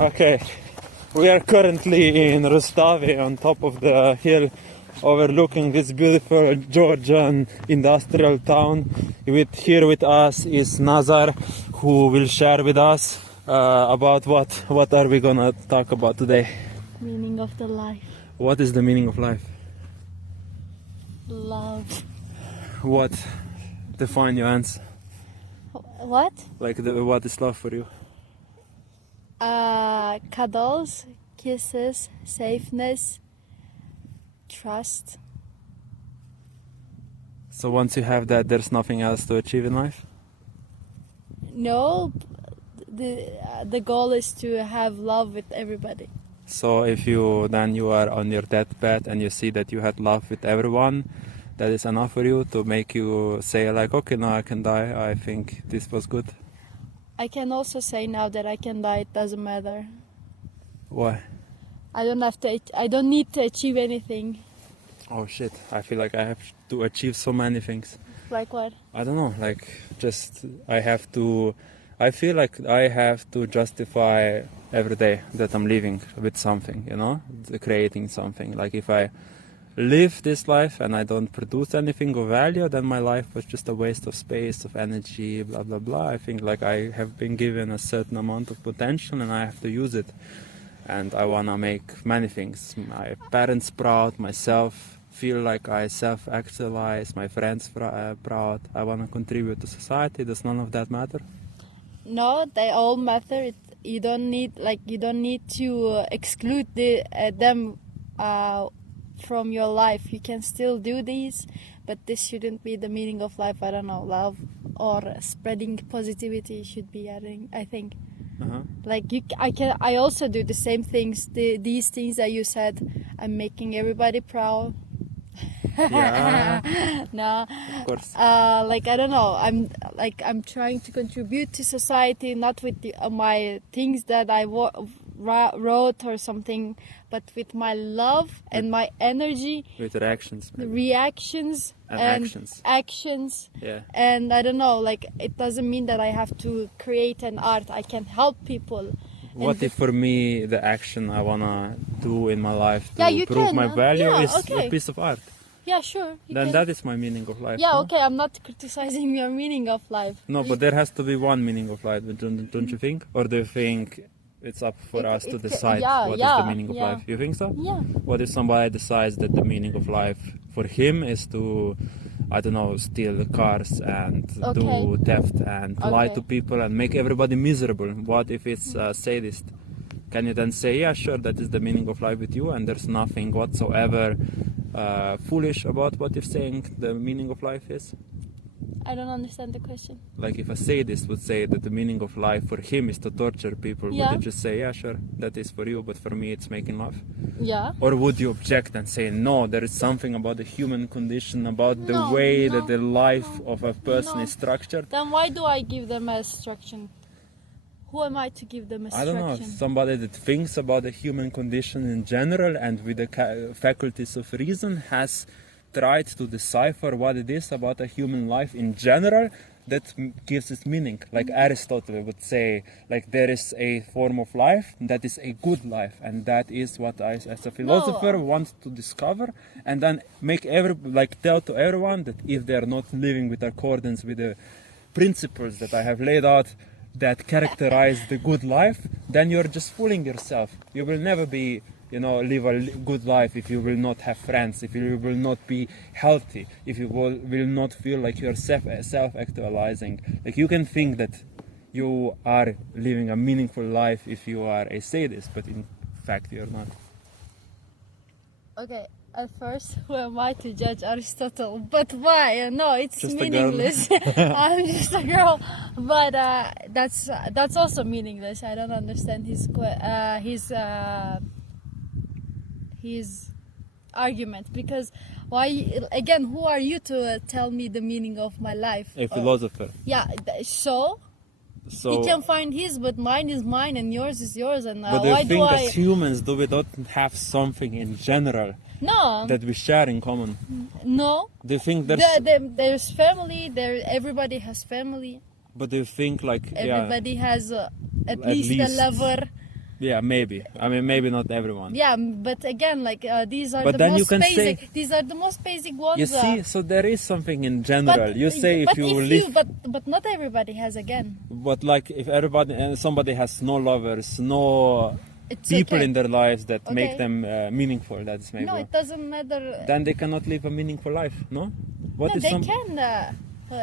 Okay, we are currently in Rustavi on top of the hill overlooking this beautiful Georgian industrial town. Here with us is Nazar, who will share with us about what are we gonna talk about today. Meaning of the life. What is the meaning of life? Love. What? Define your answer. What? Like what is love for you? Cuddles, kisses, safeness, trust. So once you have that, there's nothing else to achieve in life? No, the goal is to have love with everybody. So if you are on your deathbed and you see that you had love with everyone, that is enough for you to make you say like, okay, now I can die, I think this was good? I can also say now that I can die, it doesn't matter. Why? I don't need to achieve anything. Oh shit, I feel like I have to achieve so many things. Like what? I don't know, like just I feel like I have to justify every day that I'm living with something, you know, creating something. Like if I live this life and I don't produce anything of value, then my life was just a waste of space, of energy, blah blah blah. I think like I have been given a certain amount of potential and I have to use it. And I wanna make many things. My parents proud, myself feel like I self-actualize, my friends proud. I wanna contribute to society. Does none of that matter? No, they all matter. You don't need to exclude them from your life. You can still do these, but this shouldn't be the meaning of life. I don't know, love or spreading positivity should be. I think. Uh-huh. Like I also do the same things. These things that you said. I'm making everybody proud. Yeah. No. Of course. Like I don't know. I'm trying to contribute to society, not with my things that I wrote or something, but with my love and my energy. With reactions. The reactions and actions. Yeah. And I don't know. Like it doesn't mean that I have to create an art. I can help people. What if for me the action I wanna do in my life to prove my value is a piece of art? Yeah, sure. Then that is my meaning of life. Yeah, no? okay, I'm not criticizing your meaning of life. No, but there has to be one meaning of life, don't you think? Or do you think it's up for us to decide what is the meaning of life? You think so? Yeah. What if somebody decides that the meaning of life for him is to, I don't know, steal cars and do theft and lie to people and make everybody miserable? What if it's sadist? Can you then say, yeah, sure, that is the meaning of life with you and there's nothing whatsoever foolish about what you're saying the meaning of life is? I don't understand the question. Like if a sadist would say that the meaning of life for him is to torture people, would you just say, yeah, sure, that is for you, but for me it's making love? Yeah. Or would you object and say, no, there is something about the human condition, about the way that the life of a person is structured? Then why do I give them a instruction? Who am I to give them a instruction? I don't know, somebody that thinks about the human condition in general and with the faculties of reason has tried to decipher what it is about a human life in general that gives it meaning. Like Aristotle would say, like there is a form of life that is a good life, and that is what I, as a philosopher, want to discover, and then make tell to everyone that if they are not living with accordance with the principles that I have laid out that characterize the good life, then you're just fooling yourself. You will never be, live a good life if you will not have friends, if you will not be healthy, if you will not feel like you're self-actualizing. Like you can think that you are living a meaningful life if you are a sadist, but in fact you're not. Okay, at first, who am I to judge Aristotle? But why? No, it's just meaningless. I'm just a girl. But that's also meaningless. I don't understand his argument, because why again? Who are you to tell me the meaning of my life? A philosopher. Yeah. So he can find his, but mine is mine and yours is yours. And but why do you think as humans do we not have something in general? No. That we share in common? No. Do you think there's family? Everybody has family. But do you think like everybody has at least a lover? Yeah, maybe. I mean, maybe not everyone. Yeah, but again, like these are But the then you most can basic. say- These are the most basic ones. You see, so there is something in general. You say if you live, but not everybody has again. but like if everybody and somebody has no lovers, no It's people okay. in their lives that Okay. make them meaningful. That's maybe. No, it doesn't matter. Then they cannot live a meaningful life. No. What No, is they some? can.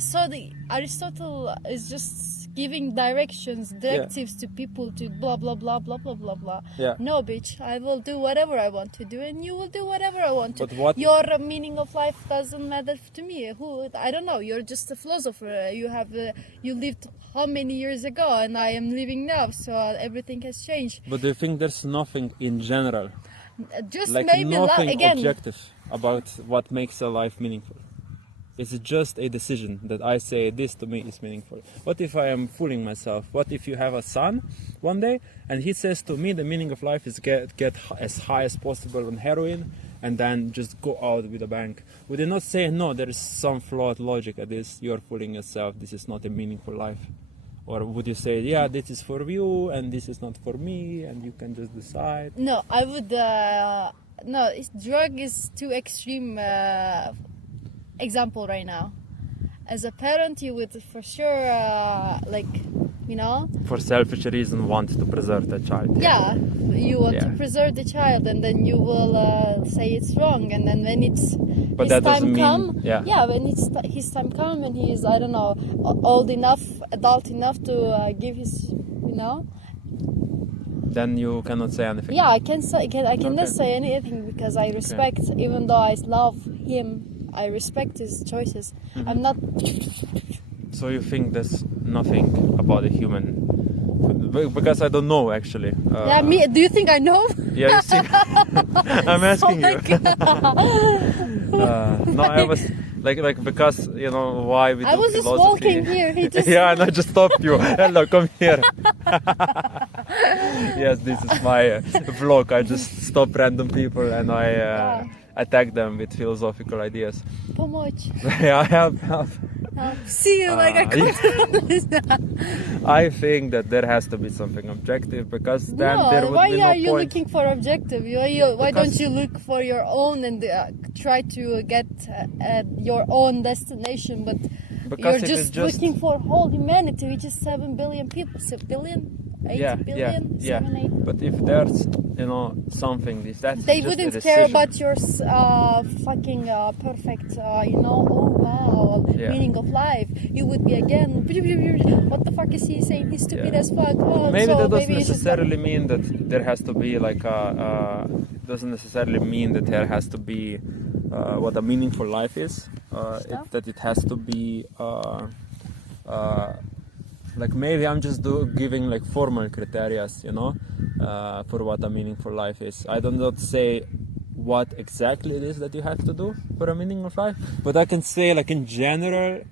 So the Aristotle is just giving directives to people to blah blah blah blah blah blah blah. Yeah. No, bitch, I will do whatever I want to do, and you will do whatever I want to. But what- Your meaning of life doesn't matter to me. Who I don't know. You're just a philosopher. You have you lived how many years ago, and I am living now. So everything has changed. But do you think there's nothing in general, Just like maybe nothing again. objective about what makes a life meaningful? Is it just a decision that I say this to me is meaningful? What if I am fooling myself? What if you have a son one day and he says to me the meaning of life is get as high as possible on heroin and then just go out with a bang? Would you not say, no, there is some flawed logic at this, you're fooling yourself, this is not a meaningful life? Or would you say, yeah, this is for you and this is not for me and you can just decide? No, I would. No, drug is too extreme. Example right now. As a parent, you would for sure, like, you know. For selfish reason, want to preserve the child. Yeah, you want to Yeah. preserve the child, and then you will say it's wrong, and then when it's But his that time doesn't mean- come, yeah. when it's his time come, and he's I don't know old enough, adult enough to give his, you know. Then you cannot say anything. Yeah, I can say I cannot Okay. say anything because I respect, even though I love him, I respect his choices. Mm-hmm. I'm not. So you think there's nothing about a human? Because I don't know actually. Yeah, me. Do you think I know? Yeah, you see, I'm asking Oh my you. No, I was like because you know why we do I was just philosophy. walking here. He just. Yeah, and I just stopped you. Hello, come here. Yes, this is my vlog. I just stop random people and I attack them with philosophical ideas. Pomoć. Yeah, help. See you like I I think that there has to be something objective because then there would why be no are you point. looking for objective? Why don't Because- you look for your own and try to get at your own destination? But Because you're if just, it's just- looking for whole humanity, which is 7 billion people. 7 billion? 8 billion? 7, 8? But if there's, you know, something that's They just a wouldn't care decision. about your fucking perfect, you know, oh wow, Yeah. meaning of life. You would be again, what the fuck is he saying? He's stupid Yeah. as fuck. Oh, Maybe so that doesn't maybe you should necessarily mean that there has to be like doesn't necessarily mean that there has to be what a meaningful life is. That it has to be like maybe I'm just giving like formal criteria, you know, for what a meaningful life is. I do not say what exactly it is that you have to do for a meaningful life, but I can say like in general,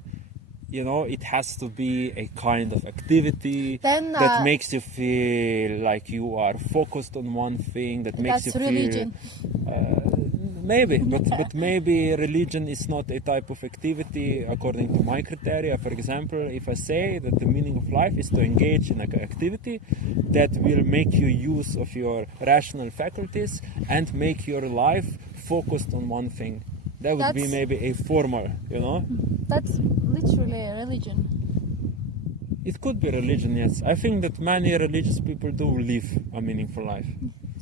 you know, it has to be a kind of activity Then, that makes you feel like you are focused on one thing, that makes you That's religion. feel maybe, but maybe religion is not a type of activity according to my criteria. For example, if I say that the meaning of life is to engage in an activity that will make you use of your rational faculties and make your life focused on one thing, that would be That's- maybe a formal, you know. That's literally a religion. It could be religion, yes. I think that many religious people do live a meaningful life.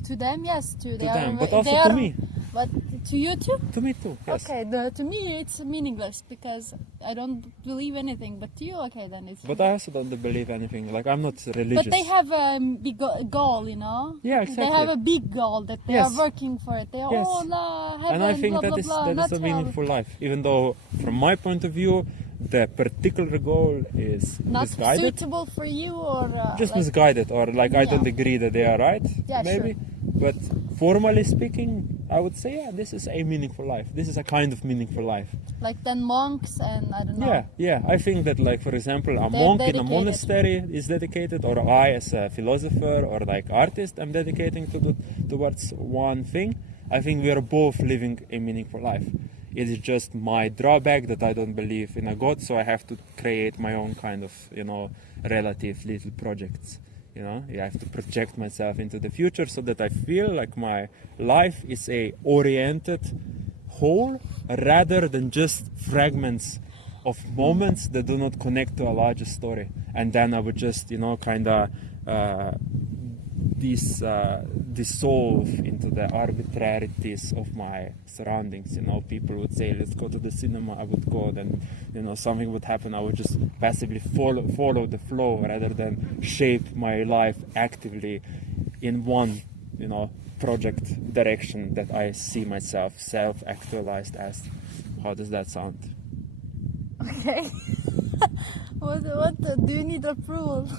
To them, yes. To them, but also to me. But to you too? To me too, yes. Okay, to me it's meaningless because I don't believe anything. But to you, okay, then it's. But I also don't believe anything. Like, I'm not religious. But they have a big goal, you know. Yeah, They exactly. have a big goal that they Yes. are working for it. They are Yes. heaven, And I think blah, that blah, is blah, that not is a hell. meaningful life. Even though, from my point of view, the particular goal is Not misguided. suitable for you, or Just like, misguided, or like I don't Yeah. agree that they are right. Yeah, maybe. But formally speaking, I would say, yeah, this is a meaningful life. This is a kind of meaningful life. like then monks and I don't know. Yeah. I think that, like, for example, a They're monk in a dedicated. monastery is dedicated, or I, as a philosopher or like artist, am dedicating towards one thing. I think we are both living a meaningful life. It is just my drawback that I don't believe in a God, so I have to create my own kind of, you know, relative little projects You know, I have to project myself into the future so that I feel like my life is a oriented whole rather than just fragments of moments that do not connect to a larger story. And then I would just, you know, kind of dissolve into the arbitrarities of my surroundings. You know, people would say, let's go to the cinema, I would go, then, you know, something would happen, I would just passively follow the flow rather than shape my life actively in one, you know, project direction that I see myself self-actualized as. How does that sound? Okay. What do you need approval?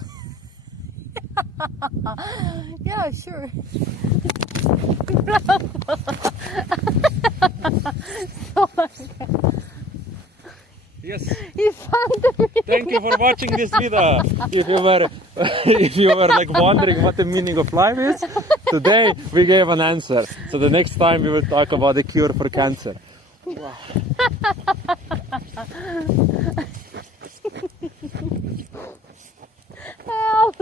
Yeah, sure. Yes. You found me. Thank you for watching this video. If you were like wondering what the meaning of life is, today we gave an answer. So the next time we will talk about the cure for cancer. Wow. Help.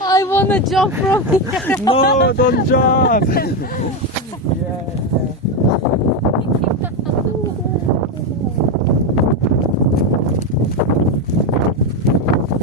I wanna jump from here. No, don't jump.